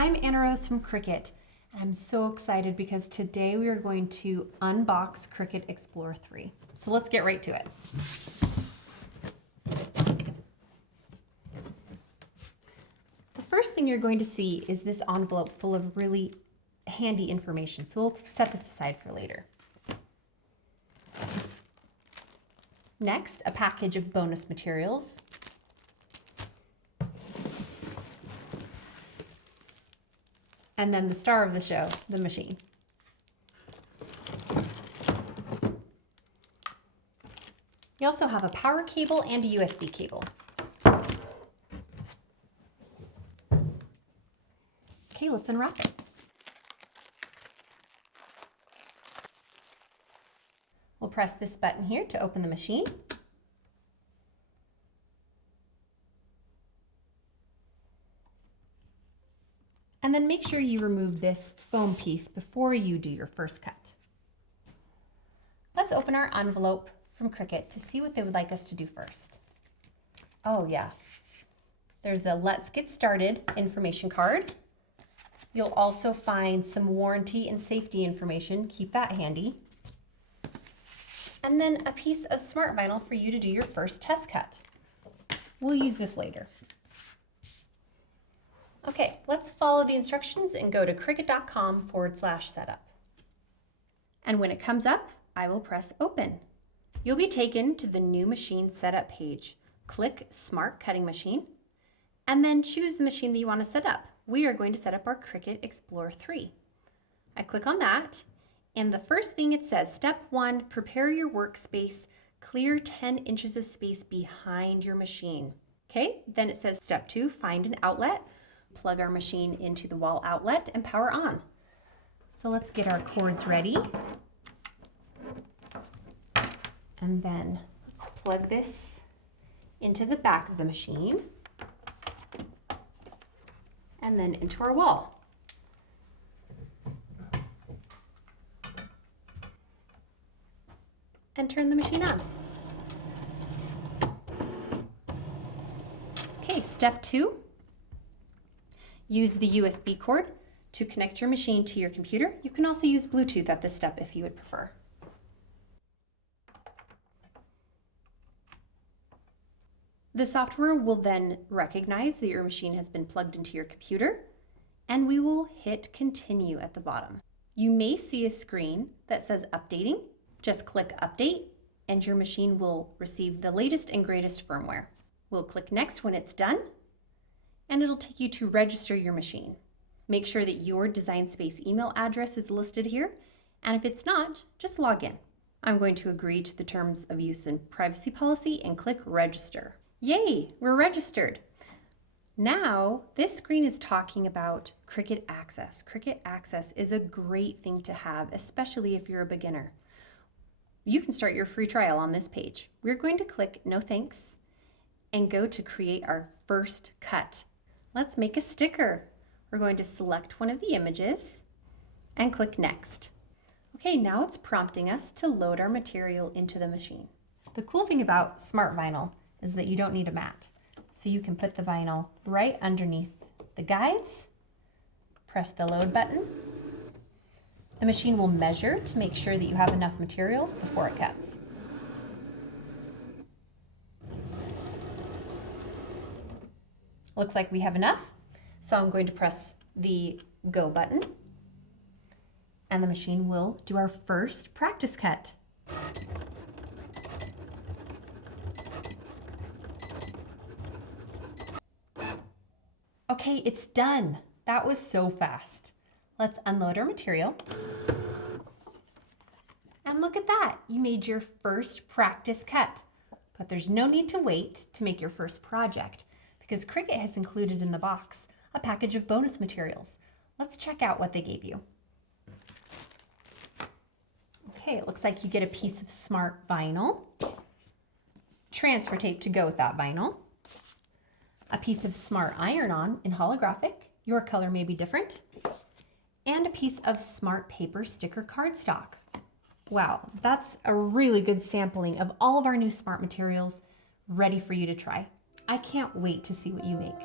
I'm Anna Rose from Cricut, and I'm so excited because today we are going to unbox Cricut Explore 3. So let's get right to it. The first thing you're going to see is this envelope full of really handy information, so we'll set this aside for later. Next, a package of bonus materials. And then the star of the show, the machine. You also have a power cable and a USB cable. Okay, let's unwrap it. We'll press this button here to open the machine. And then make sure you remove this foam piece before you do your first cut. Let's open our envelope from Cricut to see what they would like us to do first. Oh yeah, there's a Let's Get Started information card. You'll also find some warranty and safety information, keep that handy. And then a piece of smart vinyl for you to do your first test cut. We'll use this later. Okay, let's follow the instructions and go to cricut.com/setup. And when it comes up, I will press open. You'll be taken to the new machine setup page. Click Smart Cutting Machine, and then choose the machine that you want to set up. We are going to set up our Cricut Explore 3. I click on that, and the first thing it says, Step 1, prepare your workspace, clear 10 inches of space behind your machine. Okay, then it says Step 2, find an outlet. Plug our machine into the wall outlet and power on. So let's get our cords ready. And then let's plug this into the back of the machine and then into our wall. And turn the machine on. Okay, step 2. Use the USB cord to connect your machine to your computer. You can also use Bluetooth at this step if you would prefer. The software will then recognize that your machine has been plugged into your computer, and we will hit continue at the bottom. You may see a screen that says updating. Just click update and your machine will receive the latest and greatest firmware. We'll click next when it's done, and it'll take you to register your machine. Make sure that your Design Space email address is listed here, and if it's not, just log in. I'm going to agree to the terms of use and privacy policy and click register. Yay, we're registered. Now, this screen is talking about Cricut Access. Cricut Access is a great thing to have, especially if you're a beginner. You can start your free trial on this page. We're going to click no thanks and go to create our first cut. Let's make a sticker. We're going to select one of the images and click next. Okay, now it's prompting us to load our material into the machine. The cool thing about Smart Vinyl is that you don't need a mat. So you can put the vinyl right underneath the guides, press the load button. The machine will measure to make sure that you have enough material before it cuts. Looks like we have enough, so I'm going to press the go button, and the machine will do our first practice cut. Okay, it's done. That was so fast. Let's unload our material. And look at that, you made your first practice cut. But there's no need to wait to make your first project, because Cricut has included in the box a package of bonus materials. Let's check out what they gave you. Okay, it looks like you get a piece of smart vinyl, transfer tape to go with that vinyl, a piece of smart iron-on in holographic, your color may be different, and a piece of smart paper sticker cardstock. Wow, that's a really good sampling of all of our new smart materials ready for you to try. I can't wait to see what you make.